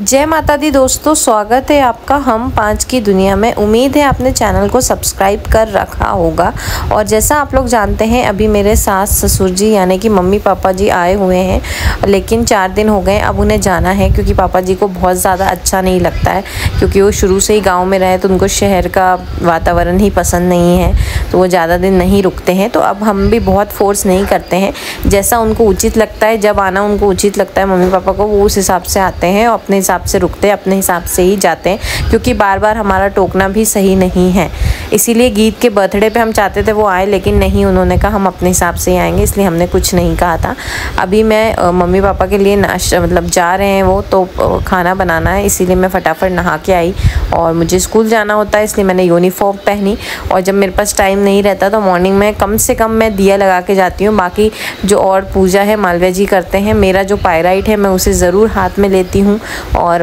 जय माता दी दोस्तों, स्वागत है आपका हम 5 की दुनिया में। उम्मीद है आपने चैनल को सब्सक्राइब कर रखा होगा। और जैसा आप लोग जानते हैं, अभी मेरे सास ससुर जी यानी कि मम्मी पापा जी आए हुए हैं, लेकिन 4 दिन हो गए। अब उन्हें जाना है क्योंकि पापा जी को बहुत ज़्यादा अच्छा नहीं लगता है, क्योंकि वो शुरू से ही गाँव में रहे तो उनको शहर का वातावरण ही पसंद नहीं है, तो वो ज़्यादा दिन नहीं रुकते हैं। तो अब हम भी बहुत फोर्स नहीं करते हैं, जैसा उनको उचित लगता है, जब आना उनको उचित लगता है मम्मी पापा को, वो उस हिसाब से आते हैं और अपने हिसाब से रुकते हैं, अपने हिसाब से ही जाते हैं, क्योंकि बार बार हमारा टोकना भी सही नहीं है। इसीलिए गीत के बर्थडे पे हम चाहते थे वो आए, लेकिन नहीं, उन्होंने कहा हम अपने हिसाब से ही आएंगे, इसलिए हमने कुछ नहीं कहा था। अभी मैं मम्मी पापा के लिए नाश्ता मतलब जा रहे हैं वो, तो खाना बनाना है, इसीलिए मैं फटाफट नहा के आई। और मुझे स्कूल जाना होता है, इसलिए मैंने यूनिफॉर्म पहनी। और जब मेरे पास टाइम नहीं रहता तो मॉर्निंग में कम से कम मैं दिया लगा के जाती हूँ। बाकी जो और पूजा है मालवीय जी करते हैं, मेरा जो पायराइट है मैं उसे ज़रूर हाथ में लेती हूँ। और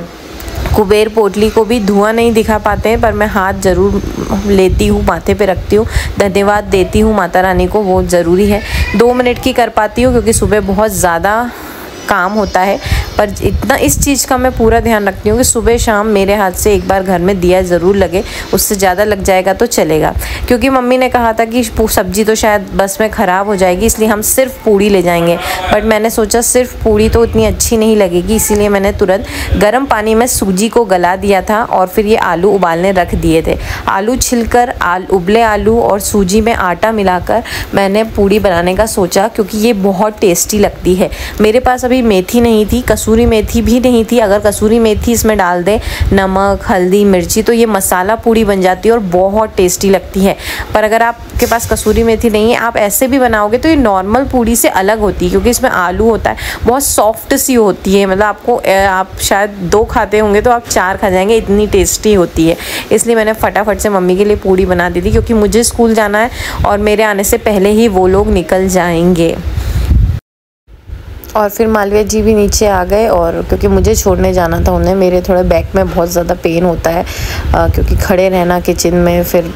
कुबेर पोटली को भी धुआं नहीं दिखा पाते हैं, पर मैं हाथ ज़रूर लेती हूँ, माथे पे रखती हूँ, धन्यवाद देती हूँ माता रानी को, वो ज़रूरी है। 2 मिनट की कर पाती हूँ क्योंकि सुबह बहुत ज़्यादा काम होता है, पर इतना इस चीज़ का मैं पूरा ध्यान रखती हूँ कि सुबह शाम मेरे हाथ से एक बार घर में दिया ज़रूर लगे। उससे ज़्यादा लग जाएगा तो चलेगा, क्योंकि मम्मी ने कहा था कि सब्जी तो शायद बस में ख़राब हो जाएगी, इसलिए हम सिर्फ पूड़ी ले जाएंगे। बट मैंने सोचा सिर्फ पूड़ी तो उतनी अच्छी नहीं लगेगी, इसीलिए मैंने तुरंत गर्म पानी में सूजी को गला दिया था और फिर ये आलू उबालने रख दिए थे। आलू छिलकर उबले आलू और सूजी में आटा मिलाकर मैंने पूड़ी बनाने का सोचा, क्योंकि ये बहुत टेस्टी लगती है। मेरे पास अभी मेथी नहीं थी, कसूरी मेथी भी नहीं थी। अगर कसूरी मेथी इसमें डाल दें, नमक हल्दी मिर्ची, तो ये मसाला पूड़ी बन जाती है और बहुत टेस्टी लगती है। पर अगर आपके पास कसूरी मेथी नहीं है, आप ऐसे भी बनाओगे तो ये नॉर्मल पूड़ी से अलग होती है, क्योंकि इसमें आलू होता है, बहुत सॉफ्ट सी होती है। मतलब आप शायद 2 खाते होंगे तो आप 4 खा जाएंगे, इतनी टेस्टी होती है। इसलिए मैंने फटाफट से मम्मी के लिए पूड़ी बना दी थी, क्योंकि मुझे स्कूल जाना है और मेरे आने से पहले ही वो लोग निकल जाएंगे। और फिर मालवीय जी भी नीचे आ गए, और क्योंकि मुझे छोड़ने जाना था उन्हें। मेरे थोड़े बैक में बहुत ज़्यादा पेन होता है, क्योंकि खड़े रहना किचन में, फिर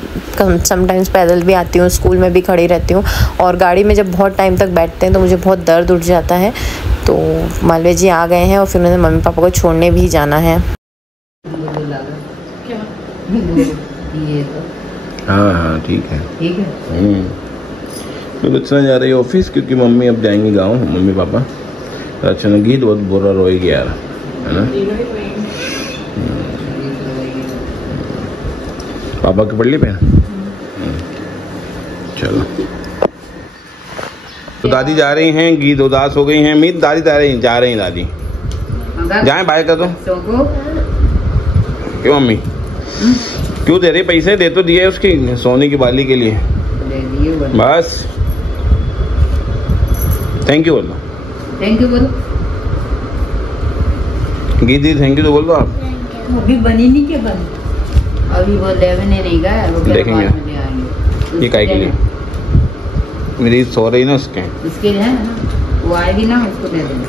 समटाइम्स पैदल भी आती हूँ, स्कूल में भी खड़ी रहती हूँ, और गाड़ी में जब बहुत टाइम तक बैठते हैं तो मुझे बहुत दर्द उठ जाता है। तो मालवीय जी आ गए हैं और फिर उन्होंने मम्मी पापा को छोड़ने भी जाना है। हाँ ठीक है। तो बच्चा जा रही है ऑफिस, क्योंकि मम्मी अब जाएंगी गाँव, मम्मी पापा। अच्छा ना, गीत बहुत बुरा रोएगी यार, है ना। पापा की पड़ली पे। चलो, तो दादी जा रही हैं, गीत उदास हो गई हैं। मीत दादी जा रही हैं दादी जाए बाय कर दो। क्यों मम्मी क्यों दे रही पैसे? दे तो दिए उसकी सोने की बाली के लिए, बस। थैंक यू बोलो, थैंक यू बोलो। गीदी थैंक यू तो बोल दो आप। अभी बनी नहीं क्या बनी? अभी वो लेवने नहीं गया, वो देखेंगे ये काय के लिए। मेरी सो रही ना उसके लिए है ना, वो आएगी ना उसको दे देना।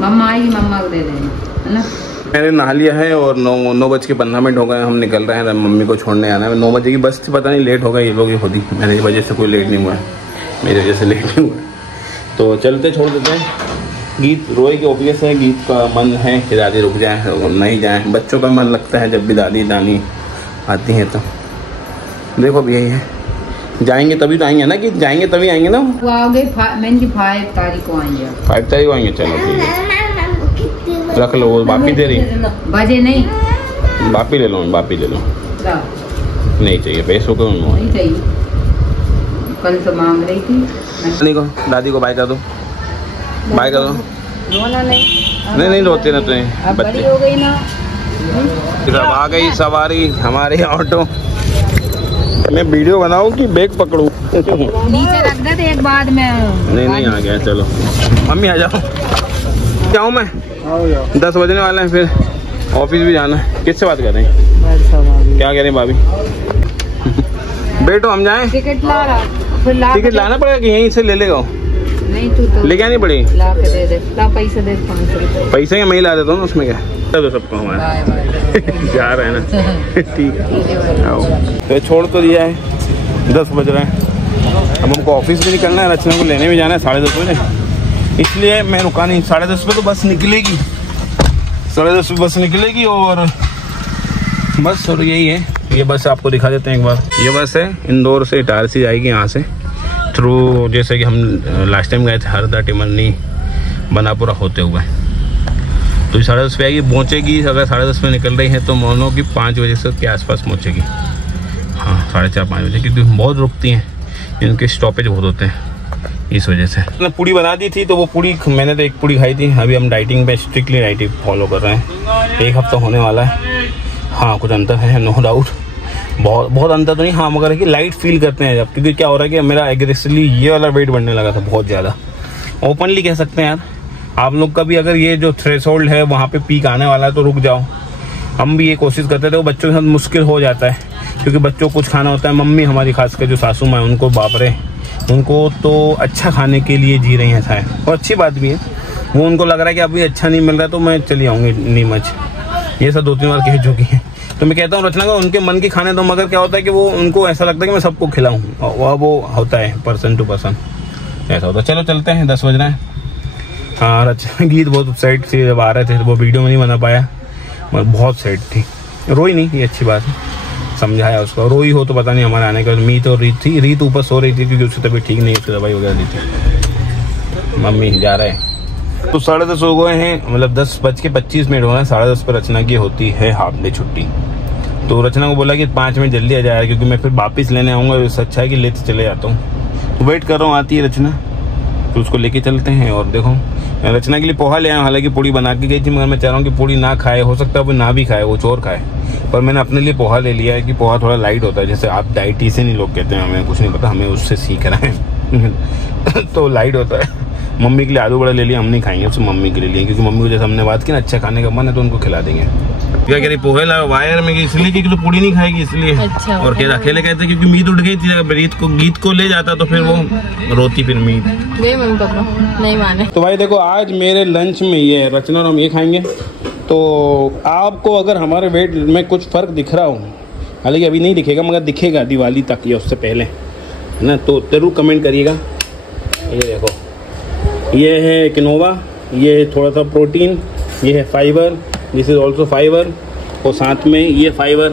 मम्मा आएगी, मम्मा को दे देना, है ना। मैंने नहा लिया है और 9:15 हो गए, हम निकल रहे हैं, मम्मी को छोड़ने आना है। 9 बजे की बस थी, पता नहीं लेट हो गई ये लोग, खुद ही मेरी वजह से कोई लेट नहीं हुआ है, मेरी वजह से लेट नहीं हुआ है। तो चलते छोड़ देते हैं। गीत रोए की ऑब्वियस है, गीत का मन है कि दादी रुक जाए और नहीं जाए। बच्चों का मन लगता है जब भी दादी नानी आती हैं, तो देखो अब यही है, जाएंगे तभी तो आएंगे ना, कि जाएंगे तभी आएंगे ना। वो आओगे 5 तारीख को आएंगे। 5 तारीख को आएंगे, चलो ठीक है, रख लो। वो बापी दे रही बजे नहीं, बापी ले लो, बापी ले लो। नहीं चाहिए पैसों को, नहीं चाहिए, कल तो मांग रही थी। दादी को बाय कर दो, बाय कर दो। रोना नहीं रोते ना, तो बड़ी हो गई ना। फिर अब आ गई सवारी हमारे ऑटो। मैं वीडियो बनाऊं कि बैग पकड़ूं? नीचे रख दे एक बाद में। नहीं आ गया, चलो मम्मी आ जाओ। जाऊँ मैं? 10 बजने वाले हैं, फिर ऑफिस भी जाना है। किससे बात कर रहे हैं? क्या कह रहे हैं भाभी? बैठो हम जाएं। टिकट लाना पड़ेगा कि यहीं से ले लेगा? नहीं तो लेके आनी पड़ेगी। ला के दे दे, ला पैसे दे 500 रुपये। पैसे मैं ही ला देता हूँ ना, उसमें क्या तो सबको हमारा जा रहे हैं ना। ठीक है, आओ। तो छोड़ तो दिया है, 10 बज रहे हैं। अब हमको ऑफिस भी निकलना है, रचना को लेने भी जाना है 10:30 बजे, इसलिए मैं रुका नहीं। 10:30 पे तो बस निकलेगी, 10:30 बस निकलेगी और बस और यही है। ये बस आपको दिखा देते हैं एक बार। ये बस है इंदौर से इटारसी जाएगी यहाँ से थ्रू, जैसे कि हम लास्ट टाइम गए थे हरदा टिमरनी बनापुरा होते हुए। तो 10:30 पे आएगी, पहुँचेगी। अगर 10:30 में निकल रही है तो मानो कि 5 बजे से के आसपास पहुँचेगी। हाँ 4:30-5 बजे, क्योंकि बहुत रुकती हैं, इनके स्टॉपेज बहुत होते हैं इस वजह से। मैंने पूड़ी बना दी थी तो वो पूड़ी मैंने तो एक पूड़ी खाई थी। अभी हम डाइटिंग पे स्ट्रिक्टली डाइटिंग फॉलो कर रहे हैं। 1 हफ्ता होने वाला है। हाँ कुछ अंतर है नो डाउट, बहुत अंतर तो नहीं, हाँ मगर है कि लाइट फील करते हैं जब, क्योंकि क्या हो रहा है कि मेरा एग्रेसिवली ये वाला वेट बढ़ने लगा था बहुत ज़्यादा। ओपनली कह सकते हैं यार, आप लोग का भी अगर ये जो थ्रेशोल्ड है वहाँ पे पीक आने वाला है तो रुक जाओ। हम भी ये कोशिश करते थे, वो बच्चों के साथ मुश्किल हो जाता है क्योंकि बच्चों को कुछ खाना होता है। मम्मी हमारी खासकर जो सासू माँ उनको बाप रे, उनको तो अच्छा खाने के लिए जी रही हैं शायद, और अच्छी बात भी है। वो उनको लग रहा है कि अभी अच्छा नहीं मिल रहा तो मैं चली आऊँगी नीमच, ये सब 2-3 बार कह चुकी हैं। तो मैं कहता हूँ रचना को उनके मन की खाने दो, मगर क्या होता है कि वो उनको ऐसा लगता है कि मैं सबको खिलाऊँ, वो होता है पर्सन टू पर्सन ऐसा होता है। चलो चलते हैं, 10 बज रहे हैं। हाँ रचना गीत बहुत सैड थी जब आ रहे थे तो वो वीडियो में नहीं बना पाया, मगर बहुत सैड थी। रोई नहीं, ये अच्छी बात है, समझाया उसको। रोई हो तो पता नहीं हमारे आने का। मीत और रीत थी, रीत ऊपर सो रही थी क्योंकि उसकी तबीयत ठीक नहीं, उसकी दवाई वगैरह दी थी। मम्मी जा रहे हैं तो 10:30 हो गए हैं, मतलब 10:25 हो रहे हैं। 10:30 पर रचना की होती है हाफ डे छुट्टी। तो रचना को बोला कि 5 मिनट जल्दी आ जाए क्योंकि मैं फिर वापस लेने आऊँगा, इससे अच्छा है कि लेते चले जाता हूँ। तो वेट कर रहा हूँ, आती है रचना तो उसको लेके चलते हैं। और देखो रचना के लिए पोहा ले आया, हालांकि पूड़ी बना के गई थी, मगर मैं चाह रहा हूँ कि पूड़ी ना खाए, हो सकता है वो ना भी खाए, वो चोर खाए, पर मैंने अपने लिए पोहा ले लिया है कि पोहा थोड़ा लाइट होता है। जैसे आप डाइटिशियन ही लोग कहते हैं, हमें कुछ नहीं पता, हमें उससे सीख रहे हैं तो लाइट होता है। मम्मी के लिए आलू बड़ा ले लिया, हम नहीं खाएंगे, उससे मम्मी के लिए लिए, क्योंकि मम्मी को जैसे हमने बात की ना अच्छा खाने का मन है तो उनको खिला देंगे। क्या कह रही पोहे ला वायर में इसलिए क्योंकि तो पूड़ी नहीं खाएगी इसलिए। अच्छा, और क्या अकेले कहते क्योंकि मीत उठ गई थी, अगर गीत को ले जाता तो फिर वो रोती फिर मीत नहीं माने। तो भाई देखो आज मेरे लंच में ये रचना और हम ये खाएंगे। तो आपको अगर हमारे वेट में कुछ फर्क दिख रहा हो, हालांकि अभी नहीं दिखेगा मगर दिखेगा दिवाली तक या उससे पहले है ना, तो जरूर कमेंट करिएगा। ये देखो ये है किनोवा, ये है थोड़ा सा प्रोटीन, ये है fibre, this is also fibre, और साथ में ये फाइबर।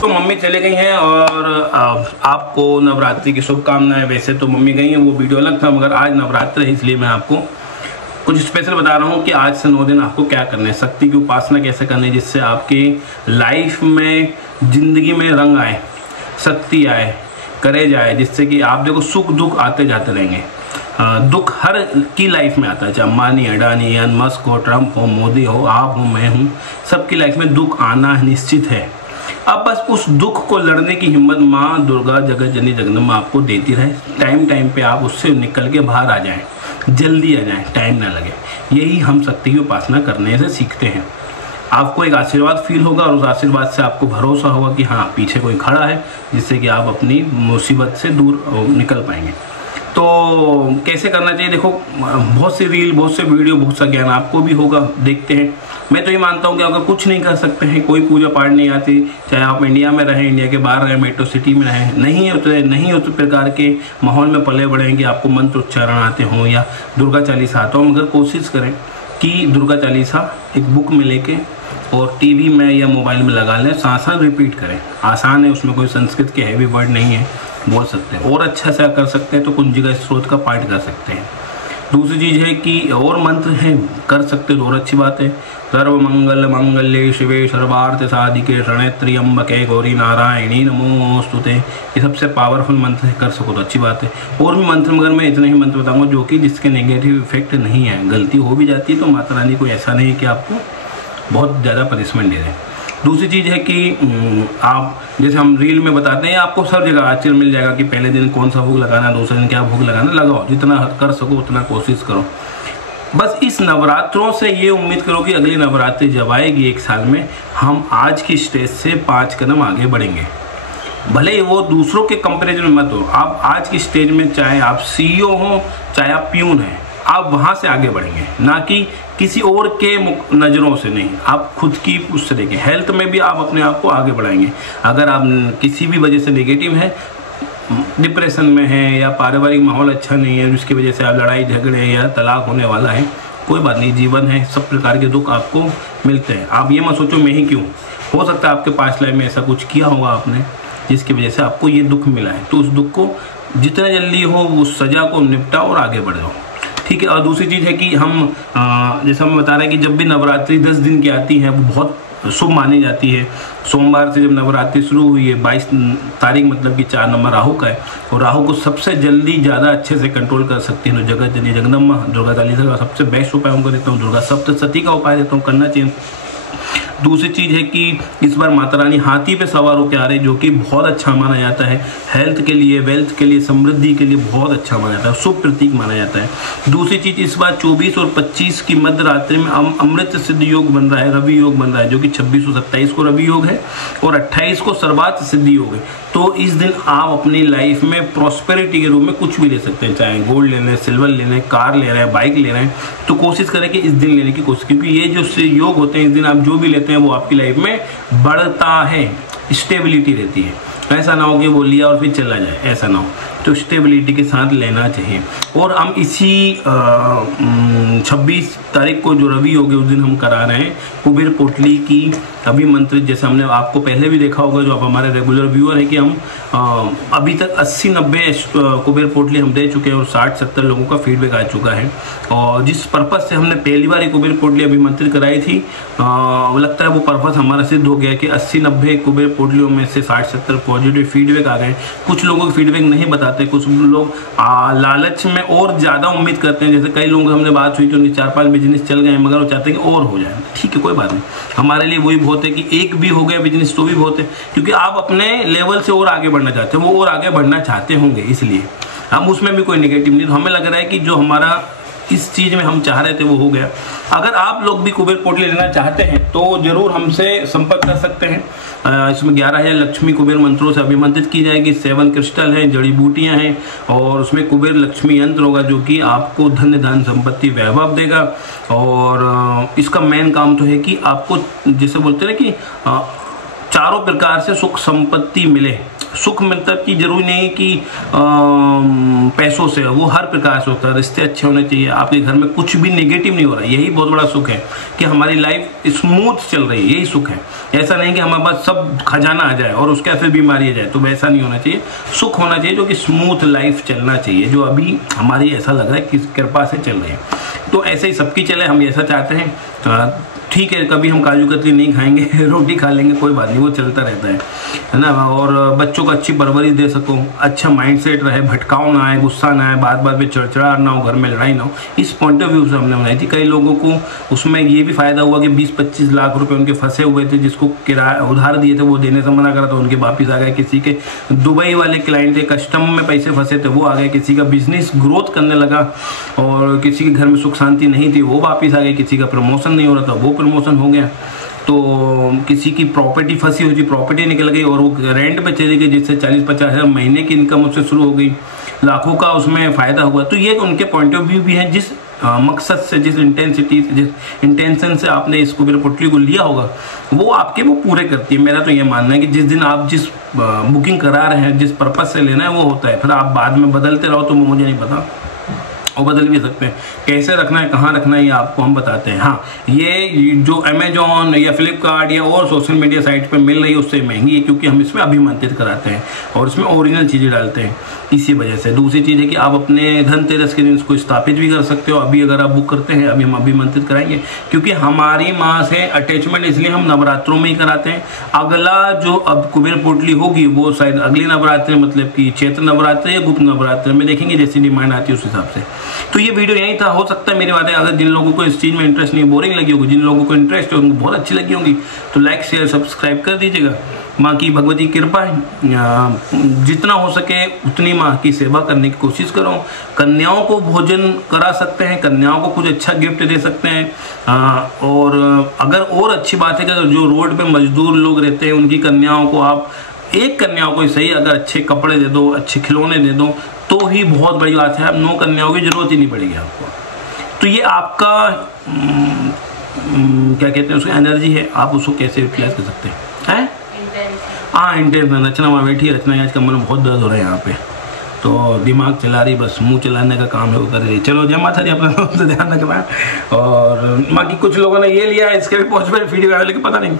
तो मम्मी चले गई हैं और आपको नवरात्रि की शुभकामनाएं। वैसे तो मम्मी गई हैं, वो वीडियो अलग था, मगर आज नवरात्र है इसलिए मैं आपको कुछ स्पेशल बता रहा हूँ कि आज से 9 दिन आपको क्या करना है, शक्ति की उपासना कैसे करनी है, जिससे आपकी लाइफ में जिंदगी में रंग आए, शक्ति आए, करेज आए, जिससे कि आप देखो सुख दुख आते जाते रहेंगे। दुख हर की लाइफ में आता है, चाहे अंबानी, अडानी, एलन मस्क हो, ट्रम्प हो, मोदी हो, आप हो, मैं हूँ, सबकी लाइफ में दुख आना निश्चित है। अब बस उस दुख को लड़ने की हिम्मत माँ दुर्गा जगत जननी जगदम्बा आपको देती रहे। टाइम पे आप उससे निकल के बाहर आ जाएं, जल्दी आ जाएं, टाइम ना लगे। यही हम शक्ति की उपासना करने से सीखते हैं। आपको एक आशीर्वाद फील होगा और उस आशीर्वाद से आपको भरोसा होगा कि हाँ पीछे कोई खड़ा है, जिससे कि आप अपनी मुसीबत से दूर निकल पाएंगे। तो कैसे करना चाहिए, देखो बहुत से रील, बहुत से वीडियो, बहुत सा ज्ञान आपको भी होगा, देखते हैं। मैं तो ये मानता हूँ कि अगर कुछ नहीं कर सकते हैं, कोई पूजा पाठ नहीं आती, चाहे आप इंडिया में रहें, इंडिया के बाहर रहें, मेट्रो सिटी में रहें, नहीं उस प्रकार के माहौल में पले बढ़े हैं कि आपको मंत्र उच्चारण आते हों या दुर्गा चालीसा आता हो, मगर कोशिश करें कि दुर्गा चालीसा एक बुक में लेके और टीवी में या मोबाइल में लगा लें, साथ रिपीट करें। आसान है, उसमें कोई संस्कृत के हैवी वर्ड नहीं है, बोल सकते हैं। और अच्छा से कर सकते हैं तो कुंजिका स्त्रोत का पाठ कर सकते हैं। दूसरी चीज़ है कि और मंत्र हैं, कर सकते हो और अच्छी बात है। सर्व मंगल मंगल्ये शिवे सर्वार्थ साधिके शरण्ये त्र्यंबके गौरी नारायणी नमोस्तुते, ये सबसे पावरफुल मंत्र है, कर सको तो अच्छी बात है। और भी मंत्र, मगर मैं इतने ही मंत्र बताऊंगा जो कि जिसके नेगेटिव इफेक्ट नहीं है। गलती हो भी जाती है तो माता रानी कोई ऐसा नहीं है कि आपको बहुत ज़्यादा पनिशमेंट दे दें। दूसरी चीज़ है कि आप जैसे हम रील में बताते हैं, आपको सब जगह आश्चर्य मिल जाएगा कि पहले दिन कौन सा भोग लगाना, दूसरे दिन क्या भोग लगाना, लगाओ, जितना कर सको उतना कोशिश करो। बस इस नवरात्रों से ये उम्मीद करो कि अगली नवरात्रि जब आएगी 1 साल में, हम आज की स्टेज से 5 कदम आगे बढ़ेंगे। भले वो दूसरों के कंपैरिजन में मत हो, आप आज की स्टेज में, चाहे आप CEO हो, चाहे आप प्यून हैं, आप वहाँ से आगे बढ़ेंगे, ना कि किसी और के नज़रों से नहीं, आप खुद की उससे देखें। हेल्थ में भी आप अपने आप को आगे बढ़ाएंगे। अगर आप किसी भी वजह से नेगेटिव हैं, डिप्रेशन में हैं, या पारिवारिक माहौल अच्छा नहीं है जिसकी वजह से आप लड़ाई झगड़े या तलाक होने वाला है, कोई बात नहीं, जीवन है, सब प्रकार के दुख आपको मिलते हैं। आप ये मत सोचो मैं ही क्यों, हो सकता है आपके पास्ट लाइफ में ऐसा कुछ किया होगा आपने जिसकी वजह से आपको ये दुख मिला है, तो उस दुख को जितना जल्दी हो उस सजा को निपटाओ और आगे बढ़ जाओ, ठीक है। और दूसरी चीज़ है कि हम जैसा मैं बता रहा है कि जब भी नवरात्रि 10 दिन की आती है वो बहुत शुभ मानी जाती है। सोमवार से जब नवरात्रि शुरू हुई है 22 तारीख, मतलब कि 4 नंबर राहु का है, और राहु को सबसे जल्दी ज़्यादा अच्छे से कंट्रोल कर सकती है तो जगत जननी जगदम्बा दुर्गा चालीसा का सबसे बेस्ट उपाय उनको देता हूँ, दुर्गा सप्तशती का उपाय देता हूँ, करना चाहिए। दूसरी चीज़ है कि इस बार माता रानी हाथी पे सवार होकर आ रही, जो कि बहुत अच्छा माना जाता है, हेल्थ के लिए, वेल्थ के लिए, समृद्धि के लिए बहुत अच्छा माना जाता है, शुभ प्रतीक माना जाता है। दूसरी चीज़, इस बार 24 और 25 की मध्य रात्रि में अमृत सिद्ध योग बन रहा है, रवि योग बन रहा है, जो कि 26 और 27 को रवि योग है और 28 को सर्वार्थ सिद्धि योग है। तो इस दिन आप अपनी लाइफ में प्रॉस्पेरिटी के रूप में कुछ भी ले सकते हैं, चाहे गोल्ड ले रहे हैं, सिल्वर ले रहे हैं, कार ले रहे हैं, बाइक ले रहे हैं, तो कोशिश करें कि इस दिन लेने की कोशिश, क्योंकि ये जो योग होते हैं इस दिन आप जो भी लेते हैं वो आपकी लाइफ में बढ़ता है, स्टेबिलिटी रहती है। ऐसा ना हो कि वो लिया और फिर चला जाए, ऐसा ना हो, तो स्टेबिलिटी के साथ लेना चाहिए। और हम इसी 26 तारीख को जो रवि होगी उस दिन हम करा रहे हैं कुबेर पोटली की अभिमंत्रित, जैसे हमने आपको पहले भी देखा होगा जो आप हमारे रेगुलर व्यूअर है कि हम अभी तक 80-90 कुबेर पोटली हम दे चुके हैं और 60-70 लोगों का फीडबैक आ चुका है। और जिस पर्पज़ से हमने पहली बार कुबेर पोटली अभिमंत्रित कराई थी, लगता है वो पर्पज़ हमारा सिद्ध हो गया कि 80-90 कुबेर पोटलियों में से 60-70 पॉजिटिव फीडबैक आ गए। कुछ लोगों के फीडबैक नहीं बताते, कुछ लोग लालच में और ज़्यादा उम्मीद करते हैं, जैसे कई लोगों से हमने बात हुई कि उनके 4-5 बिजनेस चल गए मगर वो चाहते हैं कि और हो जाए, ठीक है कोई बात नहीं, हमारे लिए वही बहुत है कि एक भी हो गया बिजनेस तो भी बहुत है, क्योंकि आप अपने लेवल से और आगे बढ़ना चाहते हैं, वो और आगे बढ़ना चाहते होंगे, इसलिए हम उसमें भी कोई नेगेटिव नहीं। तो हमें लग रहा है कि जो हमारा इस चीज़ में हम चाह रहे थे वो हो गया। अगर आप लोग भी कुबेर पोटली लेना चाहते हैं तो जरूर हमसे संपर्क कर सकते हैं। इसमें 11,000 लक्ष्मी कुबेर मंत्रों से अभिमंत्रित की जाएगी, 7 क्रिस्टल हैं, जड़ी बूटियां हैं, और उसमें कुबेर लक्ष्मी यंत्र होगा जो कि आपको धन धान संपत्ति वैभव देगा। और इसका मेन काम तो है कि आपको जैसे बोलते हैं कि चारों प्रकार से सुख संपत्ति मिले। सुख मतलब कि जरूरी नहीं कि पैसों से, वो हर प्रकार से होता है, रिश्ते अच्छे होने चाहिए, आपके घर में कुछ भी नेगेटिव नहीं हो रहा है, यही बहुत बड़ा सुख है कि हमारी लाइफ स्मूथ चल रही है, यही सुख है। ऐसा नहीं कि हमारे पास सब खजाना आ जाए और उसके फिर बीमारी आ जाए, तो वैसा नहीं होना चाहिए। सुख होना चाहिए जो कि स्मूथ लाइफ चलना चाहिए, जो अभी हमारी ऐसा लग रहा है कि कृपा से चल रही है, तो ऐसे ही सबकी चले, हम ऐसा चाहते हैं। ठीक है, कभी हम काजू कतली नहीं खाएंगे, रोटी खा लेंगे, कोई बात नहीं, वो चलता रहता है ना। और बच्चों को अच्छी परवरिश दे सको, अच्छा माइंडसेट रहे, भटकाव ना आए, गुस्सा ना आए, बात बात पे चिड़चिड़ा ना हो, घर में लड़ाई ना हो, इस पॉइंट ऑफ व्यू से हमने बनाई थी। कई लोगों को उसमें ये भी फायदा हुआ कि 20-25 लाख रुपए उनके फंसे हुए थे, जिसको किराया उधार दिए थे वो देने से मना करा तो उनके वापिस आ गए। किसी के दुबई वाले क्लाइंट थे, कस्टम में पैसे फंसे थे, वो आ गए। किसी का बिजनेस ग्रोथ करने लगा और किसी के घर में सुख शांति नहीं थी, वो वापिस आ गए। किसी का प्रमोशन नहीं हो रहा था, वो प्रमोशन हो गया। तो किसी की प्रॉपर्टी फंसी हुई थी, प्रॉपर्टी निकल गई और वो रेंट पे चली गई, जिससे 40-50 हज़ार महीने की इनकम उससे शुरू हो गई, लाखों का उसमें फ़ायदा हुआ। तो ये उनके पॉइंट ऑफ व्यू भी है, जिस मकसद से, जिस इंटेंसिटी, जिस इंटेंशन से आपने इस कुबेर पोटली को लिया होगा वो आपके वो पूरे करती है। मेरा तो ये मानना है कि जिस दिन आप जिस बुकिंग करा रहे हैं, जिस पर्पज़ से लेना है वो होता है। फिर आप बाद में बदलते रहो तो मुझे नहीं पता, वो बदल भी सकते हैं। कैसे रखना है, कहाँ रखना है, ये आपको हम बताते हैं। हाँ, ये जो अमेजोन या फ्लिपकार्ट या और सोशल मीडिया साइट पे मिल रही है उससे महंगी है, क्योंकि हम इसमें अभिमंत्रित कराते हैं और इसमें ओरिजिनल चीज़ें डालते हैं, इसी वजह से। दूसरी चीज़ है कि आप अपने धनतेरस के दिन इसको स्थापित भी कर सकते हो। अभी अगर आप बुक करते हैं, अभी हम अभिमंत्रित कराएंगे, क्योंकि हमारी माँ से अटैचमेंट इसलिए हम नवरात्रों में ही कराते हैं। अगला जो अब कुबेर पोटली होगी वो शायद अगली नवरात्रि, मतलब कि चैत्र नवरात्रि या गुप्त नवरात्रि में देखेंगे, जैसी डिमांड आती है उस हिसाब से। तो ये वीडियो यही था। हो सकता है मेरी बातें अगर जिन लोगों को इस चीज़ में इंटरेस्ट नहीं, बोरिंग लगी होगी, जिन लोगों को इंटरेस्ट है उनको बहुत अच्छी लगी होंगी, तो लाइक शेयर सब्सक्राइब कर दीजिएगा। माँ की भगवती कृपा है, जितना हो सके उतनी माँ की सेवा करने की कोशिश करो। कन्याओं को भोजन करा सकते हैं, कन्याओं को कुछ अच्छा गिफ्ट दे सकते हैं। और अगर और अच्छी बात है कि अगर जो रोड पे मजदूर लोग रहते हैं उनकी कन्याओं को आप, एक कन्याओं को सही अगर अच्छे कपड़े दे दो, अच्छे खिलौने दे दो, तो ही बहुत बड़ी बात है। अब 9 कन्याओं की जरूरत ही नहीं पड़ेगी आपको। तो ये आपका क्या कहते हैं उसकी एनर्जी है, आप उसको कैसे यूटिलाइज कर सकते हैं। हाँ, इंटेंशन। रचना वहाँ बैठी है, रचना आज कमर में बहुत दर्द हो रहा है यहाँ पे, तो दिमाग चला रही, बस मुंह चलाने का काम है वो कर रही है। चलो जय माता दी, अपना तो ध्यान रखना है। और बाकी कुछ लोगों ने ये लिया है, इसके भी पहुँच पर वीडियो आया, लेकिन पता नहीं,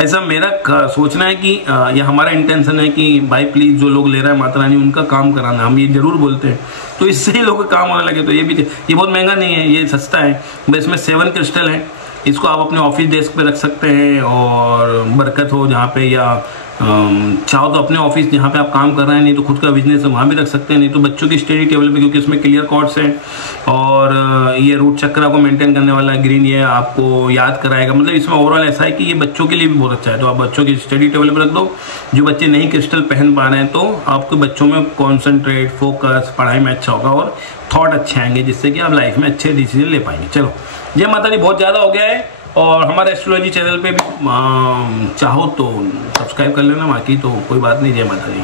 ऐसा मेरा सोचना है कि यह हमारा इंटेंशन है कि भाई प्लीज़ जो लोग ले रहा है माता रानी उनका काम कराना, हम ये जरूर बोलते हैं, तो इससे ही लोगों का काम होने लगे। तो ये बहुत महंगा नहीं है, ये सस्ता है, बस इसमें 7 क्रिस्टल है। इसको आप अपने ऑफिस डेस्क पे रख सकते हैं और बरकत हो जहाँ पे, या चाहो तो अपने ऑफिस जहाँ पे आप काम कर रहे हैं, नहीं तो खुद का बिजनेस है वहाँ भी रख सकते हैं, नहीं तो बच्चों की स्टडी टेबल पे, क्योंकि इसमें क्लियर कॉर्ड्स हैं और ये रूट चक्रा को मेंटेन करने वाला है। ग्रीन ये आपको याद कराएगा, मतलब इसमें ओवरऑल ऐसा है कि ये बच्चों के लिए भी बहुत अच्छा है। तो आप बच्चों की स्टडी टेबल पर रख दो। जो बच्चे नहीं क्रिस्टल पहन पा रहे हैं तो आपके बच्चों में कॉन्सेंट्रेट, फोकस, पढ़ाई में अच्छा होगा और थॉट अच्छे आएंगे, जिससे कि आप लाइफ में अच्छे डिसीजन ले पाएंगे। चलो जय माता दी, बहुत ज़्यादा हो गया है। और हमारे एस्ट्रोलॉजी चैनल पे भी चाहो तो सब्सक्राइब कर लेना, बाकी तो कोई बात नहीं। जय माता दी।